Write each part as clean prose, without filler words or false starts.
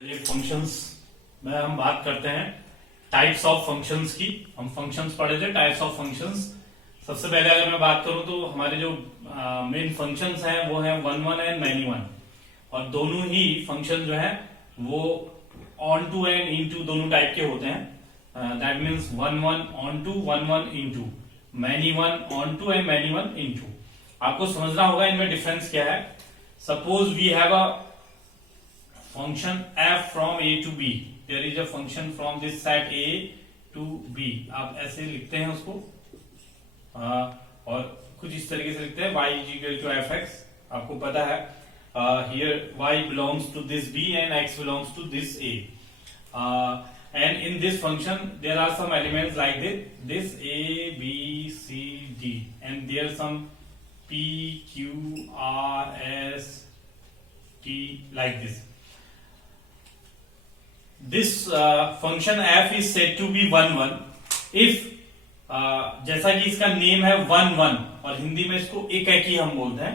ये फंक्शंस में हम बात करते हैं टाइप्स ऑफ फंक्शंस की। हम फंक्शंस पढ़े थे, टाइप्स ऑफ फंक्शंस। सबसे पहले अगर मैं बात करूं तो हमारे जो मेन फंक्शंस हैं वो है one one and many one, और दोनों ही फंक्शन जो है वो onto and into दोनों टाइप के होते हैं। That means one one onto, one one into, many one onto and many one into. आपको समझना होगा इनमें डिफरेंस क्या है। Suppose we have a function f from a to b, there is a function from this set a to b। आप ऐसे लिखते हैं उसको और कुछ इस तरीके से लिखते हैं y is equal to fx। आपको पता है here y belongs to this b and x belongs to this a, and in this function there are some elements like this a b c d, and there are some p q r s t like this. This function f is said to be one one if जैसा कि इसका name है one one और हिंदी में इसको एक ही हम बोलते हैं,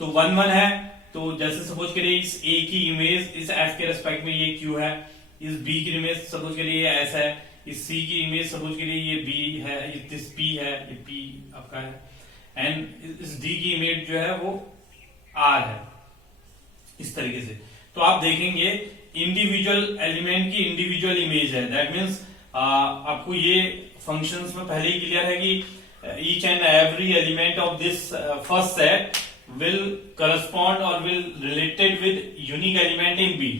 तो वन वन है। तो जैसे सपोज करिए इस a की इमेज इस f के रेस्पेक्ट में ये q है, इस b की इमेज सपोज करिए ये s है, इस c की इमेज सपोज करिए ये b है, इस p है, ये p आपका है, एंड इस d की इमेज जो है वो r है, इस तरीके से। तो आप देखेंगे इंडिविजुअल एलिमेंट की इंडिविजुअल इमेज है। दैट मीन्स आपको ये फंक्शंस में पहले ही क्लियर है कि each and every element of this first set will correspond और will related with unique element in B.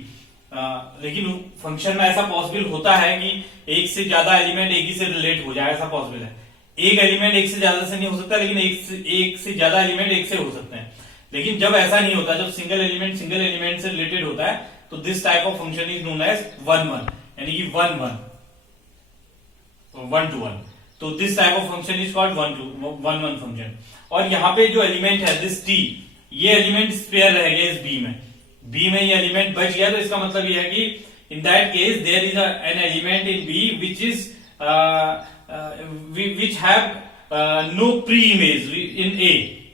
लेकिन फंक्शन में ऐसा पॉसिबल होता है कि एक से ज्यादा एलिमेंट एक ही से रिलेट हो जाए, ऐसा पॉसिबल है। एक एलिमेंट एक से ज्यादा से नहीं हो सकता, लेकिन एक से ज्यादा एलिमेंट एक से हो सकते हैं। लेकिन जब ऐसा नहीं होता, जब सिंगल एलिमेंट से रिलेटेड होता है, तो this type of function is known as one one, यानी कि one one, one to one. तो this type of function is called one one function. और यहाँ पे जो एलिमेंट है दिस टी, ये एलिमेंट स्पेयर रह गया इस बी में ये एलिमेंट बच गया, तो इसका मतलब ये है कि in that case there is an element in B which have no pre image in A.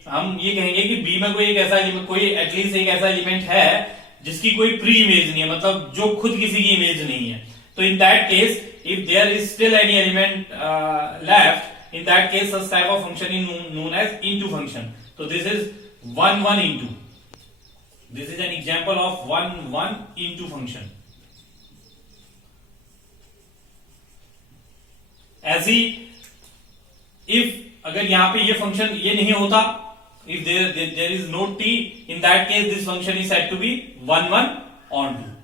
हम ये कहेंगे कि बी में कोई एटलीस्ट एक ऐसा एलिमेंट है जिसकी कोई प्री इमेज नहीं है, मतलब जो खुद किसी की इमेज नहीं है। तो in that case if there is still any element left, in that case such type of function is known as into function. तो this is one one into, this is an example of one one into function. ऐसी if अगर यहां पे ये function ये नहीं होता, if there is no t, in that case this function is said to be one one on two,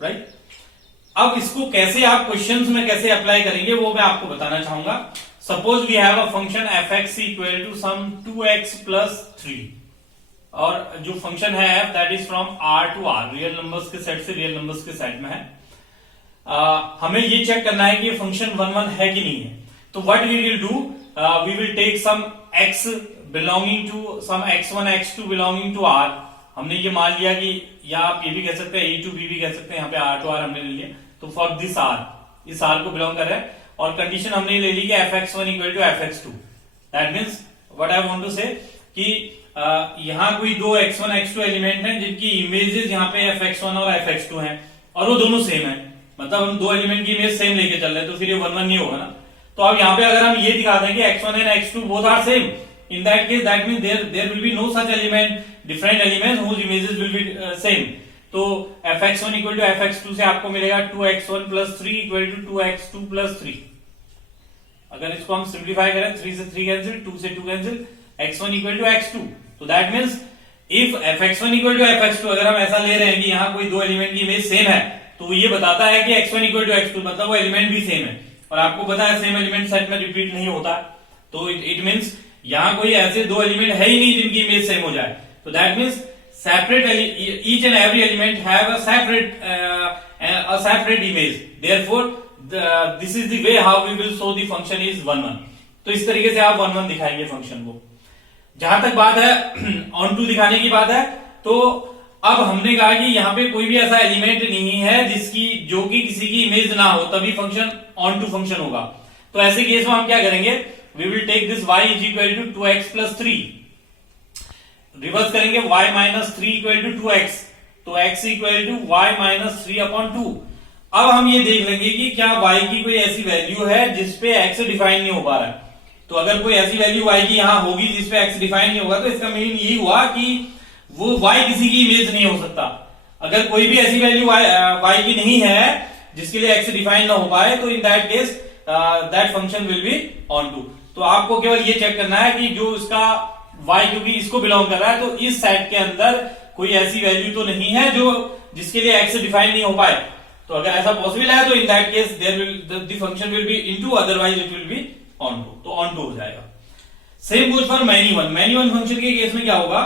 right? अब इसको कैसे आप क्वेश्चंस में कैसे अप्लाई करेंगे वो मैं आपको बताना चाहूंगा। Suppose we have a function fx equal to some 2x plus 3, और जो फंक्शन है f that is from r to r, real numbers के सेट से रियल नंबर्स के सेट में है। हमें ये चेक करना है कि ये फंक्शन वन वन है कि नहीं है। तो what we will do, we will take some x belonging to some x1 x2 belonging to r। हमने ये मान लिया कि, या आप ये भी कह सकते हैं a to b भी कह सकते हैं, यहाँ पे r to r हमने ले लिया। तो फॉर दिस r, इस r को बिलोंग कर रहा है, और कंडीशन हमने ले ली कि fx1 equal to fx2। That means what I want to say कि यहाँ कोई दो x1 x2 एलिमेंट हैं जिनकी इमेजेस यहाँ पे fx1 और fx2 हैं, और वो दोनों सेम है, मतलब हम दो एलिमेंट की इमेज सेम लेके चल रहे हैं, तो फिर ये वन वन नहीं होगा ना। तो अब यहाँ पे अगर हम ये दिखा दें कि x1 and x2 both are same, in that case that means there will be no such element, different elements whose images will be same. तो fx1 इक्वल टू fx2 से आपको मिलेगा 2x1 plus 3 equal to 2x2 plus 3। अगर इसको हम simplify करें, 3 से 3 cancel, 2 से 2 cancel, x1 equal to x2। तो that means if fx1 equal to fx2, अगर हम ऐसा ले रहे हैं कि यहाँ कोई दो एलिमेंट की इमेज सेम है, तो ये बताता है कि x1 इक्वल टू x2, मतलब वो एलिमेंट भी सेम है। और आपको पता है सेम एलिमेंट सेट में रिपीट नहीं होता, तो इट मींस यहां कोई ऐसे दो एलिमेंट है ही नहीं जिनकी इमेज सेम हो जाए। तो that means separate, each and every element have a separate image, therefore this is the way how we will show the function is one one. तो इस तरीके से आप वन वन दिखाएंगे फंक्शन को। जहां तक बात है ऑन टू दिखाने की बात है, तो अब हमने कहा कि यहाँ पे कोई भी ऐसा एलिमेंट नहीं है जो कि किसी की इमेज ना हो, तभी फंक्शन ऑन टू फंक्शन होगा। तो ऐसे केस में हम क्या करेंगे, we will take this y is equal to 2x plus 3, reverse करेंगे y minus 3 equal to 2x, तो x equal to y minus 3/2। अब हम ये देख लेंगे कि क्या y की कोई ऐसी वैल्यू है जिसपे x डिफाइन नहीं हो पा रहा है। तो अगर कोई ऐसी वैल्यू y की यहां होगी जिसपे x डिफाइन नहीं होगा, तो इसका मीनिंग यही हुआ कि वो y किसी की इमेज नहीं हो सकता। अगर कोई भी ऐसी वैल्यू y की नहीं है जिसके लिए x डिफाइन ना हो पाए, तो in that case that function will be onto. तो आपको केवल ये चेक करना है कि जो इसका y क्योंकि इसको बिलोंग कर रहा है, तो इस सेट के अंदर कोई ऐसी वैल्यू तो नहीं है जो जिसके लिए x डिफाइन नहीं हो पाए। तो अगर ऐसा पॉसिबल है तो in that case there will the function will be into, otherwise it will be onto. तो ऑन टू हो जाएगा। Same goes for many one. Many one function के केस में क्या होगा,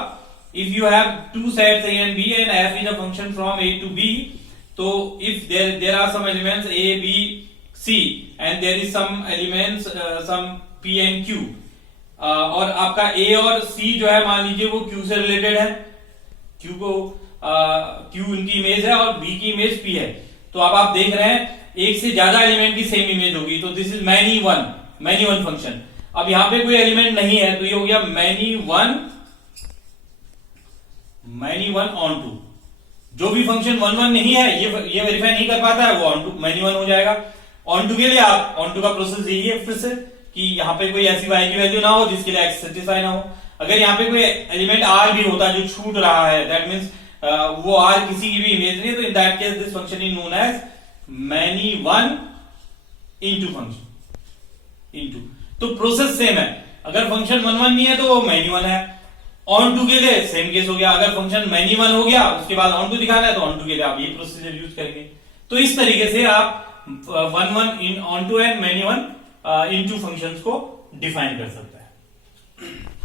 if you have two sets a and b and f is a function from a to b, तो if there are some elements a b c and there is some elements some p and q, और आपका a और c जो है मान लीजिए वो q से रिलेटेड है, q को q इनकी इमेज है और b की इमेज p है। तो अब आप देख रहे हैं एक से ज्यादा एलिमेंट की सेम इमेज होगी, तो this is many one function. अब यहां पे कोई एलिमेंट नहीं है, तो ये हो गया मैनी वन ऑन टू। जो भी फंक्शन वन नहीं है, ये वेरीफाई नहीं कर पाता है, वो ऑन टू मैनी वन हो जाएगा। ऑन टू के लिए आप ऑन टू का प्रोसेस यही है फिर से कि यहाँ पे कोई ऐसी y की वैल्यू ना हो जिसके लिए x सेटिस्फाई ना हो। अगर यहाँ पे कोई एलिमेंट r भी होता जो छूट रहा है, दैट मीन्स वो r किसी की भी इमेज नहीं है, तो in that case this function is known as many one into function into. तो प्रोसेस सेम है। अगर फंक्शन वन नहीं है तो वो मैनी वन है। ऑन टू के लिए सेम केस हो गया, अगर फंक्शन मैनी वन हो गया उसके बाद ऑन टू दिखाना है तो ऑन टू के लिए आप ये प्रोसीजर यूज करेंगे। तो इस तरीके से आप one in onto and many one into functions को डिफाइन कर सकते हैं।